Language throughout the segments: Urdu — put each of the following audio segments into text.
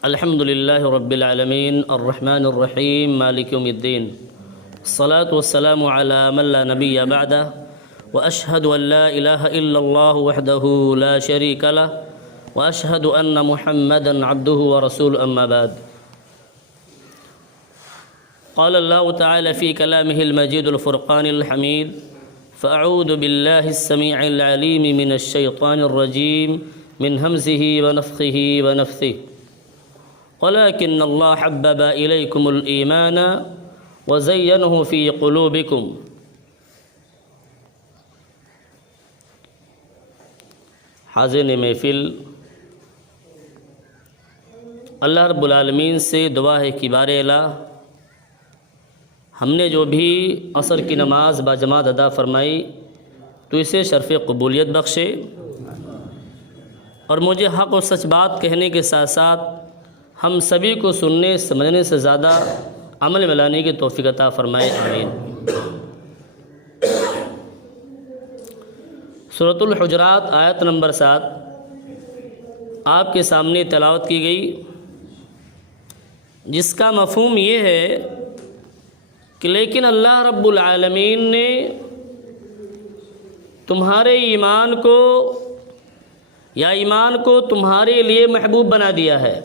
الحمد لله رب العالمين الرحمن الرحيم مالك يوم الدين الصلاة والسلام على من لا نبي بعده وأشهد أن لا إله إلا الله وحده لا شريك له وأشهد أن محمدا عبده ورسوله أما بعد. قال الله تعالى في كلامه المجيد الفرقان الحميد: فأعوذ بالله السميع العليم من الشيطان الرجيم من همزه ونفخه ونفثه. ولكن الله حبب إليكم الإيمان وزينه في قلوبكم. حاضرین محفل، اللہ رب العالمین سے دعا ہے کہ بار الہ ہم نے جو بھی عصر کی نماز باجماعت ادا فرمائی تو اسے شرف قبولیت بخشے، اور مجھے حق و سچ بات کہنے کے ساتھ ساتھ ہم سبھی کو سننے سمجھنے سے زیادہ عمل میں لانے کی توفیق عطا فرمائے، آمین۔ سورۃ الحجرات آیت نمبر 7 آپ کے سامنے تلاوت کی گئی، جس کا مفہوم یہ ہے کہ لیکن اللہ رب العالمین نے تمہارے ایمان کو تمہارے لیے محبوب بنا دیا ہے،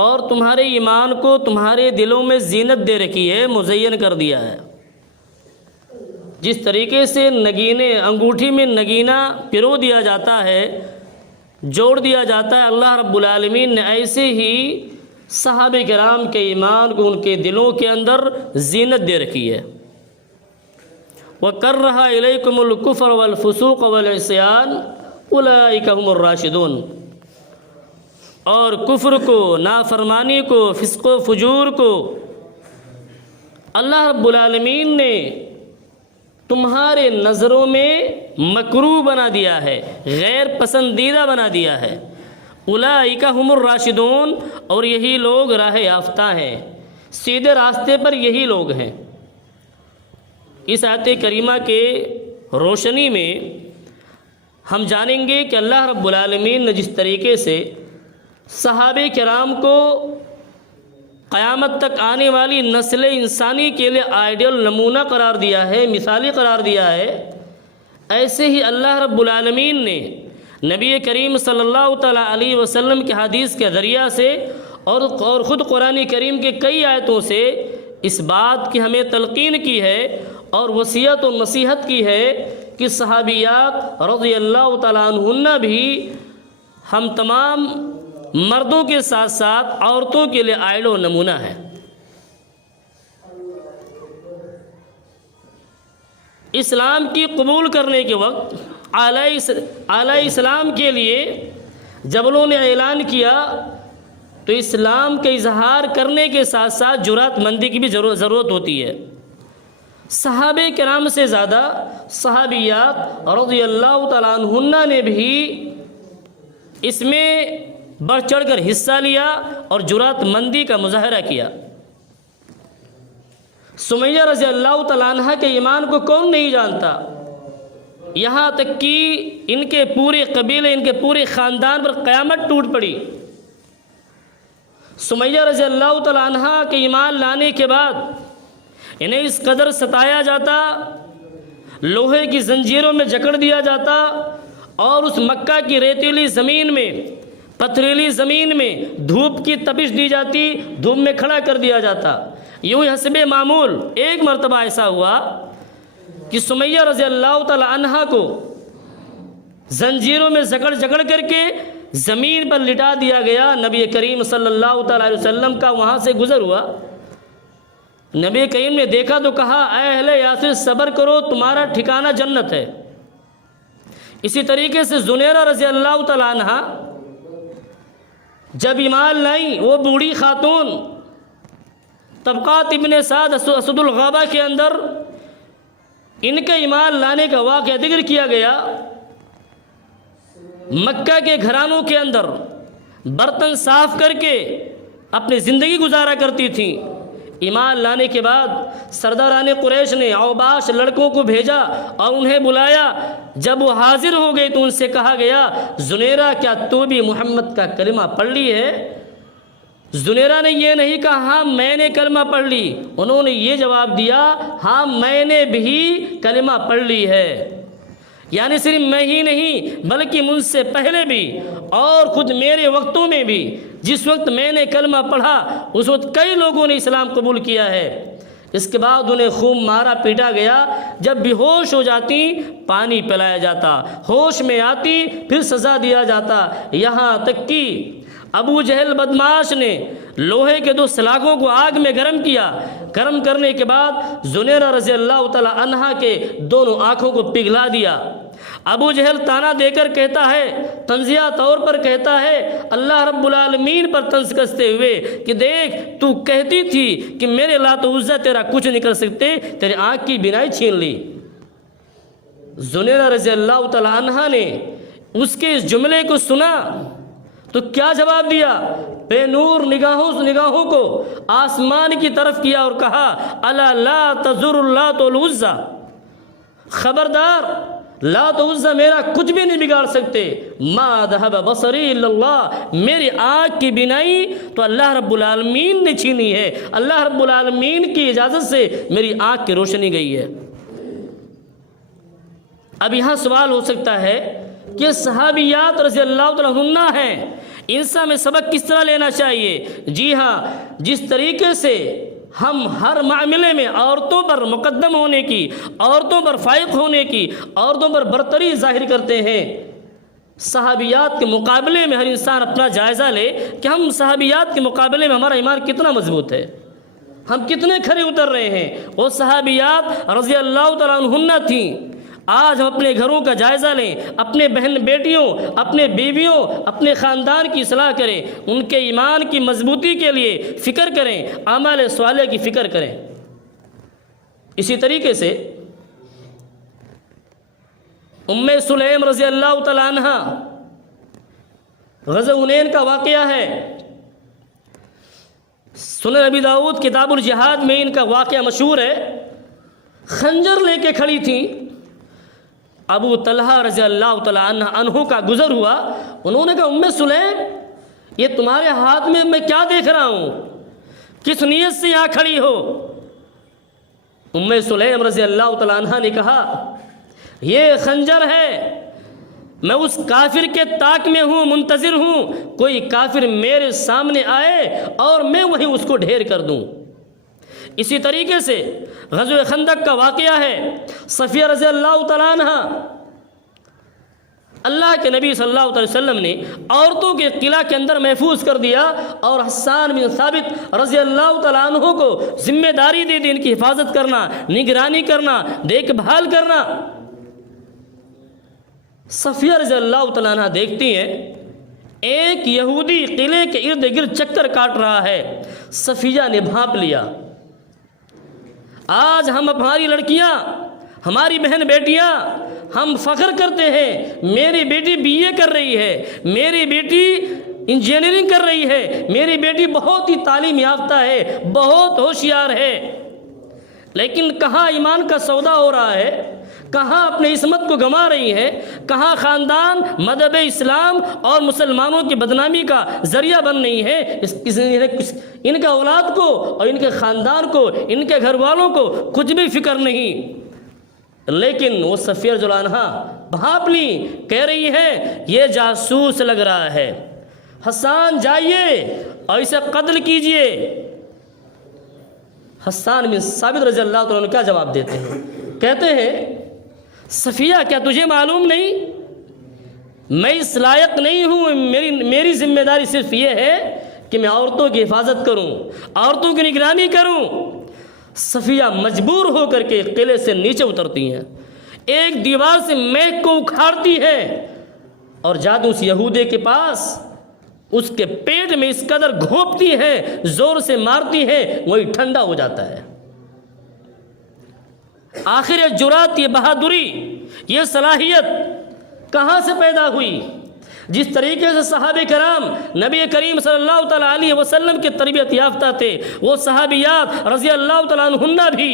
اور تمہارے ایمان کو تمہارے دلوں میں زینت دے رکھی ہے، مزین کر دیا ہے۔ جس طریقے سے انگوٹھی میں نگینہ پرو دیا جاتا ہے، جوڑ دیا جاتا ہے، اللہ رب العالمین نے ایسے ہی صحابہ کرام کے ایمان کو ان کے دلوں کے اندر زینت دے رکھی ہے۔ وَكَرَّهَ إِلَيْكُمُ الْكُفْرَ وَالْفُسُوقَ وَالْعِصْيَانَ أُولَٰئِكَ هُمُ الرَّاشِدُونَ، اور کفر کو، نافرمانی کو، فسق و فجور کو اللہ رب العالمین نے تمہارے نظروں میں مکروہ بنا دیا ہے، غیر پسندیدہ بنا دیا ہے۔ اولئک هم الراشدون، اور یہی لوگ راہ یافتہ ہیں، سیدھے راستے پر یہی لوگ ہیں۔ اس آیت کریمہ کے روشنی میں ہم جانیں گے کہ اللہ رب العالمین نے جس طریقے سے صحابہ کرام کو قیامت تک آنے والی نسل انسانی کے لیے آئیڈیل نمونہ قرار دیا ہے، مثالی قرار دیا ہے، ایسے ہی اللہ رب العالمین نے نبی کریم صلی اللہ تعالیٰ علیہ وسلم کے حدیث کے ذریعہ سے اور خود قرآن کریم کے کئی آیتوں سے اس بات کی ہمیں تلقین کی ہے اور وصیت و نصیحت کی ہے کہ صحابیات رضی اللہ تعالیٰ عنہن بھی ہم تمام مردوں کے ساتھ ساتھ عورتوں کے لیے آئیڈل و نمونہ ہے۔ اسلام کی قبول کرنے کے وقت اعلی اسلام کے لیے جب انہوں نے اعلان کیا تو اسلام کا اظہار کرنے کے ساتھ ساتھ جرأت مندی کی بھی ضرورت ہوتی ہے۔ صحابہ کرام سے زیادہ صحابیات رضی اللہ تعالیٰ عنہن نے بھی اس میں بڑھ چڑھ کر حصہ لیا اور جرأت مندی کا مظاہرہ کیا۔ سمیہ رضی اللہ تعالیٰ عنہ کے ایمان کو کون نہیں جانتا، یہاں تک کہ ان کے پورے قبیلے، ان کے پورے خاندان پر قیامت ٹوٹ پڑی۔ سمیہ رضی اللہ تعالیٰ عنہ کے ایمان لانے کے بعد انہیں اس قدر ستایا جاتا، لوہے کی زنجیروں میں جکڑ دیا جاتا، اور اس مکہ کی ریتیلی زمین میں، پتھریلی زمین میں دھوپ کی تپش دی جاتی، دھوپ میں کھڑا کر دیا جاتا۔ یوں ہی حسب معمول ایک مرتبہ ایسا ہوا کہ سمیہ رضی اللہ تعالی عنہا کو زنجیروں میں جکڑ کر کے زمین پر لٹا دیا گیا۔ نبی کریم صلی اللہ تعالی علیہ وسلم کا وہاں سے گزر ہوا، نبی کریم نے دیکھا تو کہا: اے اہل یاسر صبر کرو، تمہارا ٹھکانہ جنت ہے۔ اسی طریقے سے زنیرہ رضی اللہ تعالی عنہا جب ایمان لائیں، وہ بوڑھی خاتون، طبقات ابن سعد اسد الغابہ کے اندر ان کے ایمان لانے کا واقعہ ذکر کیا گیا۔ مکہ کے گھرانوں کے اندر برتن صاف کر کے اپنی زندگی گزارا کرتی تھیں، ایمان لانے کے بعد سرداران قریش نے اوباش لڑکوں کو بھیجا اور انہیں بلایا۔ جب وہ حاضر ہو گئے تو ان سے کہا گیا زنیرہ کیا تو بھی محمد کا کلمہ پڑھ لی ہے؟ زنیرہ نے یہ نہیں کہا ہاں میں نے کلمہ پڑھ لی، انہوں نے یہ جواب دیا ہاں میں نے بھی کلمہ پڑھ لی ہے۔ یعنی صرف میں ہی نہیں بلکہ مجھ سے پہلے بھی اور خود میرے وقتوں میں بھی جس وقت میں نے کلمہ پڑھا اس وقت کئی لوگوں نے اسلام قبول کیا ہے۔ اس کے بعد انہیں خوب مارا پیٹا گیا، جب بے ہوش ہو جاتی پانی پلایا جاتا، ہوش میں آتی پھر سزا دیا جاتا، یہاں تک کہ ابو جہل بدماش نے لوہے کے 2 سلاخوں کو آگ میں گرم کیا، گرم کرنے کے بعد زنیرہ رضی اللہ تعالی عنہا کے دونوں آنکھوں کو پگھلا دیا۔ ابو جہل تانا دے کر کہتا ہے، تنزیہ طور پر کہتا ہے اللہ رب العالمین پر طنز کستے ہوئے کہ دیکھ تو کہتی تھی کہ میرے لات و عزا تیرا کچھ نہیں کر سکتے، تیرے آنکھ کی بینائی چھین لی۔ زنیرہ رضی اللہ تعالی عنہا نے اس کے اس جملے کو سنا تو کیا جواب دیا؟ بے نور نگاہوں کو آسمان کی طرف کیا اور کہا الا لا تضر اللات والعزی، خبردار لات و عزی میرا کچھ بھی نہیں بگاڑ سکتے، ما ذهب بصری الا اللہ، میری آنکھ کی بینائی تو اللہ رب العالمین نے چھینی ہے، اللہ رب العالمین کی اجازت سے میری آنکھ کی روشنی گئی ہے۔ اب یہاں سوال ہو سکتا ہے کہ صحابیات رضی اللہ تعالیٰ عنہ ہیں، ان سے ہمیں سبق کس طرح لینا چاہیے؟ جی ہاں، جس طریقے سے ہم ہر معاملے میں عورتوں پر مقدم ہونے کی، عورتوں پر فائق ہونے کی، عورتوں پر برتری ظاہر کرتے ہیں، صحابیات کے مقابلے میں ہر انسان اپنا جائزہ لے کہ ہم صحابیات کے مقابلے میں ہمارا ایمان کتنا مضبوط ہے، ہم کتنے کھرے اتر رہے ہیں۔ وہ صحابیات رضی اللہ تعالیٰ عنہن تھیں۔ آج ہم اپنے گھروں کا جائزہ لیں، اپنے بہن بیٹیوں، اپنے بیویوں، اپنے خاندان کی اصلاح کریں، ان کے ایمان کی مضبوطی کے لیے فکر کریں، اعمال صالحہ کی فکر کریں۔ اسی طریقے سے ام سلیم رضی اللہ تعالی عنہا، غزوہ حنین کا واقعہ ہے، سنن ابی داؤد کتاب الجہاد میں ان کا واقعہ مشہور ہے۔ خنجر لے کے کھڑی تھیں، ابو طلحہ رضی اللہ تعالی عنہ کا گزر ہوا، انہوں نے کہا ام سلیم یہ تمہارے ہاتھ میں میں کیا دیکھ رہا ہوں، کس نیت سے یہاں کھڑی ہو؟ ام سلیم رضی اللہ تعالی عنہ نے کہا یہ خنجر ہے، میں اس کافر کے طاق میں ہوں، منتظر ہوں، کوئی کافر میرے سامنے آئے اور میں وہیں اس کو ڈھیر کر دوں۔ اسی طریقے سے غزوہ خندق کا واقعہ ہے، صفیہ رضی اللہ تعالیٰ عنہ، اللہ کے نبی صلی اللہ علیہ وسلم نے عورتوں کے قلعہ کے اندر محفوظ کر دیا اور حسان بن ثابت رضی اللہ تعالیٰ عنہ کو ذمہ داری دے دی ان کی حفاظت کرنا، نگرانی کرنا، دیکھ بھال کرنا۔ صفیہ رضی اللہ تعالیٰ عنہ دیکھتی ہیں ایک یہودی قلعے کے ارد گرد چکر کاٹ رہا ہے، صفیہ نے بھانپ لیا آج ہم ہماری لڑکیاں، ہماری بہن بیٹیاں ہم فخر کرتے ہیں میری بیٹی BA کر رہی ہے، میری بیٹی انجینئرنگ کر رہی ہے، میری بیٹی بہت ہی تعلیم یافتہ ہے، بہت ہوشیار ہے، لیکن کہاں ایمان کا سودا ہو رہا ہے، کہاں اپنے عصمت کو گنوا رہی ہے، کہاں خاندان مذہب اسلام اور مسلمانوں کی بدنامی کا ذریعہ بن رہی ہے۔ ان کا اولاد کو اور ان کے خاندان کو، ان کے گھر والوں کو کچھ بھی فکر نہیں، لیکن وہ صفیہ رضی اللہ عنہا بھانپ لی، کہہ رہی ہے یہ جاسوس لگ رہا ہے، حسان جائیے اور اسے قتل کیجئے۔ حسان بن ثابت رضی اللہ تعالیٰ عنہ کیا جواب دیتے ہیں؟ کہتے ہیں صفیہ کیا تجھے معلوم نہیں میں اس لائق نہیں ہوں، میری ذمہ داری صرف یہ ہے کہ میں عورتوں کی حفاظت کروں، عورتوں کی نگرانی کروں۔ صفیہ مجبور ہو کر کے قلعے سے نیچے اترتی ہیں، ایک دیوار سے میخ کو اکھاڑتی ہے اور جادو اس یہودی کے پاس اس کے پیٹ میں اس قدر گھونپتی ہے، زور سے مارتی ہے، وہی ٹھنڈا ہو جاتا ہے۔ آخر یہ جرات، یہ بہادری، یہ صلاحیت کہاں سے پیدا ہوئی؟ جس طریقے سے صحابہ کرام نبی کریم صلی اللہ تعالیٰ علیہ وسلم کے تربیت یافتہ تھے، وہ صحابیات رضی اللہ تعالیٰ عنہن بھی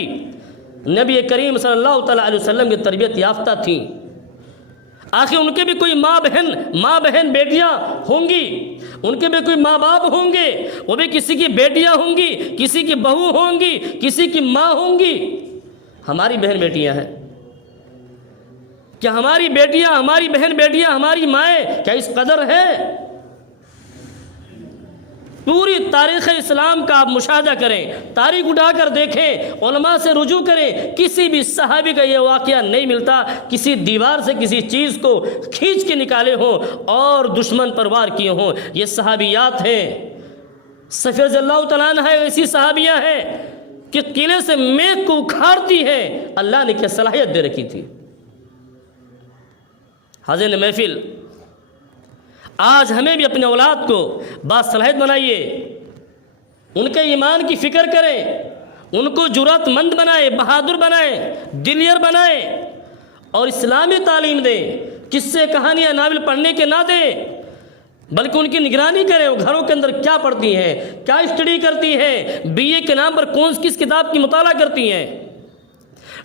نبی کریم صلی اللہ تعالیٰ علیہ وسلم کی تربیت یافتہ تھیں۔ آخر ان کے بھی کوئی ماں بہن بیٹیاں ہوں گی، ان کے بھی کوئی ماں باپ ہوں گے، وہ بھی کسی کی بیٹیاں ہوں گی، کسی کی بہو ہوں گی، کسی کی ماں ہوں گی۔ ہماری بہن بیٹیاں ہیں، کیا ہماری بیٹیاں، ہماری بہن بیٹیاں، ہماری مائیں کیا اس قدر ہے؟ پوری تاریخ اسلام کا آپ مشاہدہ کریں، تاریخ اٹھا کر دیکھیں، علماء سے رجوع کریں، کسی بھی صحابی کا یہ واقعہ نہیں ملتا کسی دیوار سے کسی چیز کو کھینچ کے نکالے ہوں اور دشمن پر وار کیے ہوں۔ یہ صحابیات ہیں۔ صفیہ رضی اللہ تعالیٰ عنہ ایسی صحابیاں ہیں کہ قلعے سے میخ کو اکھاڑتی ہیں، اللہ نے کیا صلاحیت دے رکھی تھی۔ حاضرین محفل، آج ہمیں بھی اپنے اولاد کو باصلاحیت بنائیے، ان کے ایمان کی فکر کریں، ان کو جرأت مند بنائیں، بہادر بنائیں، دلیر بنائیں اور اسلامی تعلیم دیں۔ قصے کہانیاں ناول پڑھنے کے نہ دیں، بلکہ ان کی نگرانی کریں، وہ گھروں کے اندر کیا پڑھتی ہیں، کیا اسٹڈی کرتی ہیں، بی اے کے نام پر کس کتاب کی مطالعہ کرتی ہیں،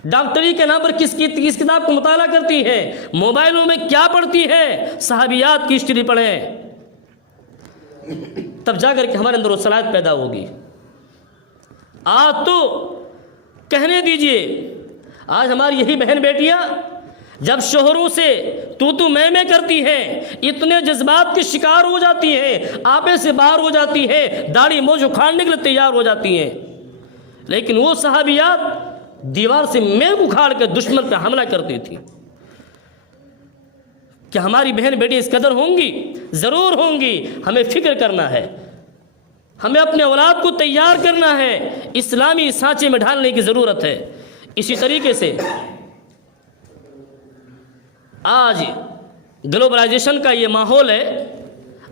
ڈاکٹری کے نام پر کس کتاب کو مطالعہ کرتی ہے، موبائلوں میں کیا پڑھتی ہے۔ صحابیات کی ہسٹری پڑھیں، تب جا کر کے ہمارے اندر وہ صلاحیت پیدا ہوگی۔ آج تو کہنے دیجئے، آج ہماری یہی بہن بیٹیاں جب شوہروں سے تو میں کرتی ہیں، اتنے جذبات کے شکار ہو جاتی ہیں، آپے سے باہر ہو جاتی ہیں، داڑھی موچھ اکھاڑنے کے لیے تیار ہو جاتی ہیں، لیکن وہ صحابیات دیوار سے میخ اکھاڑ کے دشمن پہ حملہ کرتی تھی۔ کیا ہماری بہن بیٹی اس قدر ہوں گی؟ ضرور ہوں گی۔ ہمیں فکر کرنا ہے، ہمیں اپنے اولاد کو تیار کرنا ہے، اسلامی سانچے میں ڈھالنے کی ضرورت ہے۔ اسی طریقے سے آج گلوبلائزیشن کا یہ ماحول ہے،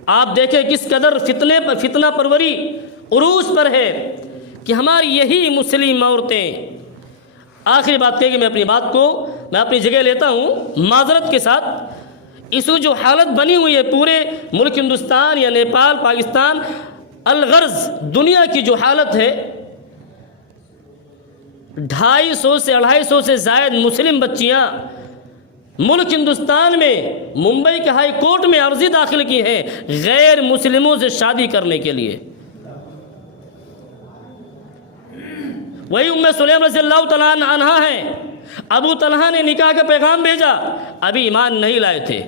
آپ دیکھیں کس قدر فتنہ پروری عروج پر ہے کہ ہماری یہی مسلم عورتیں، آخری بات کہے کہ میں اپنی جگہ لیتا ہوں معذرت کے ساتھ، اس جو حالت بنی ہوئی ہے پورے ملک ہندوستان یا نیپال، پاکستان، الغرض دنیا کی جو حالت ہے، 250 سے 250 سے زائد مسلم بچیاں ملک ہندوستان میں ممبئی کے ہائی کورٹ میں عرضی داخل کی ہیں غیر مسلموں سے شادی کرنے کے لیے۔ وہی ام سلیم رضی اللہ تعالیٰ عنہا ہیں، ابو طلحہ نے نکاح کا پیغام بھیجا، ابھی ایمان نہیں لائے تھے۔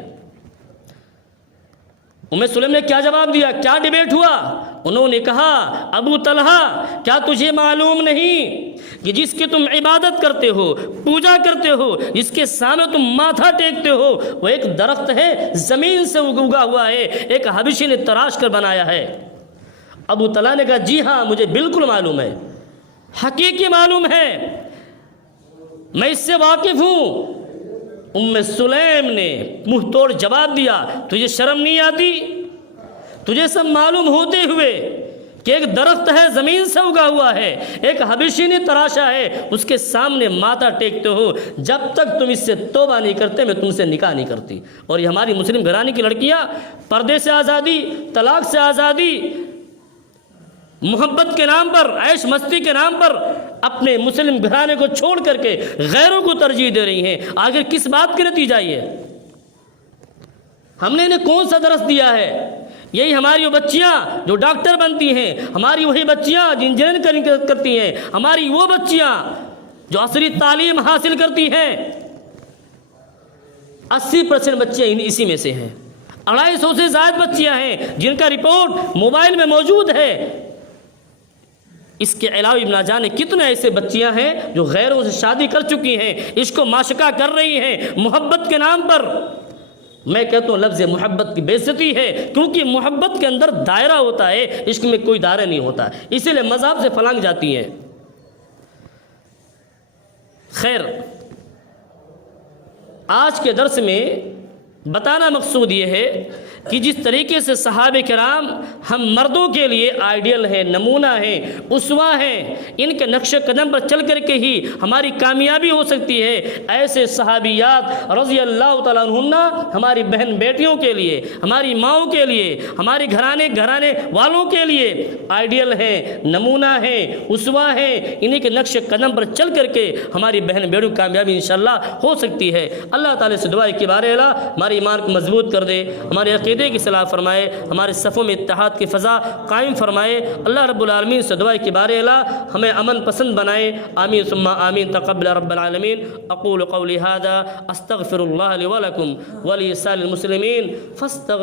ام سلیم نے کیا جواب دیا، کیا ڈیبیٹ ہوا؟ انہوں نے کہا، ابو طلحہ کیا تجھے معلوم نہیں کہ جس کی تم عبادت کرتے ہو، پوجا کرتے ہو، جس کے سامنے تم ماتھا ٹیکتے ہو، وہ ایک درخت ہے، زمین سے اگا ہوا ہے، ایک حبشی نے تراش کر بنایا ہے۔ ابو طلحہ نے کہا، جی ہاں مجھے بالکل معلوم ہے، حقیقی معلوم ہے، میں اس سے واقف ہوں۔ ام سلیم نے منہ توڑ جواب دیا، تجھے شرم نہیں آتی؟ تجھے سب معلوم ہوتے ہوئے کہ ایک درخت ہے، زمین سے اگا ہوا ہے، ایک حبشی نے تراشا ہے، اس کے سامنے ماتھا ٹیکتے ہو، جب تک تم اس سے توبہ نہیں کرتے میں تم سے نکاح نہیں کرتی۔ اور یہ ہماری مسلم گھرانے کی لڑکیاں پردے سے آزادی، طلاق سے آزادی، محبت کے نام پر، عیش مستی کے نام پر اپنے مسلم گھرانے کو چھوڑ کر کے غیروں کو ترجیح دے رہی ہیں۔ آخر کس بات کا نتیجہ یہ؟ ہم نے انہیں کون سا درس دیا ہے؟ یہی ہماری وہ بچیاں جو ڈاکٹر بنتی ہیں، ہماری وہی بچیاں جو انجینئرنگ کرتی ہیں، ہماری وہ بچیاں جو عصری تعلیم حاصل کرتی ہیں، 80% بچیاں اسی میں سے ہیں۔ 250 سے زائد بچیاں ہیں جن کا رپورٹ موبائل میں موجود ہے۔ اس کے علاوہ ابن جانے کتنے ایسے بچیاں ہیں جو غیروں سے شادی کر چکی ہیں، عشق و معشقہ کر رہی ہیں محبت کے نام پر۔ میں کہتا ہوں لفظ محبت کی بے عزتی ہے، کیونکہ محبت کے اندر دائرہ ہوتا ہے، عشق میں کوئی دائرہ نہیں ہوتا، اسی لیے مذہب سے پھلانگ جاتی ہیں۔ خیر، آج کے درس میں بتانا مقصود یہ ہے کہ جس طریقے سے صحابہ کرام ہم مردوں کے لیے آئیڈیل ہیں، نمونہ ہیں، اسوہ ہیں، ان کے نقش قدم پر چل کر کے ہی ہماری کامیابی ہو سکتی ہے، ایسے صحابیات رضی اللہ تعالیٰ عنہن ہماری بہن بیٹیوں کے لیے، ہماری ماؤں کے لیے، ہمارے گھرانے والوں کے لیے آئیڈیل ہیں، نمونہ ہیں، اسوہ ہیں، انہیں کے نقش قدم پر چل کر کے ہماری بہن بیٹیوں کی کامیابی انشاءاللہ ہو سکتی ہے۔ اللہ تعالیٰ سے دعا ہے کہ بارے اللہ ہماری ایمان کو مضبوط کر دے، ہمارے عقیدے کی اصلاح فرمائے، ہمارے صفوں میں اتحاد کی فضا قائم فرمائے۔ اللہ رب العالمین سے دعا ہے کہ بارے اللہ ہمیں امن پسند بنائے۔ آمین ثم آمین تقبل رب العالمین۔ اقول قولی ھذا استغفر اللہ لی ولکم ولسائر المسلمین فاستغفر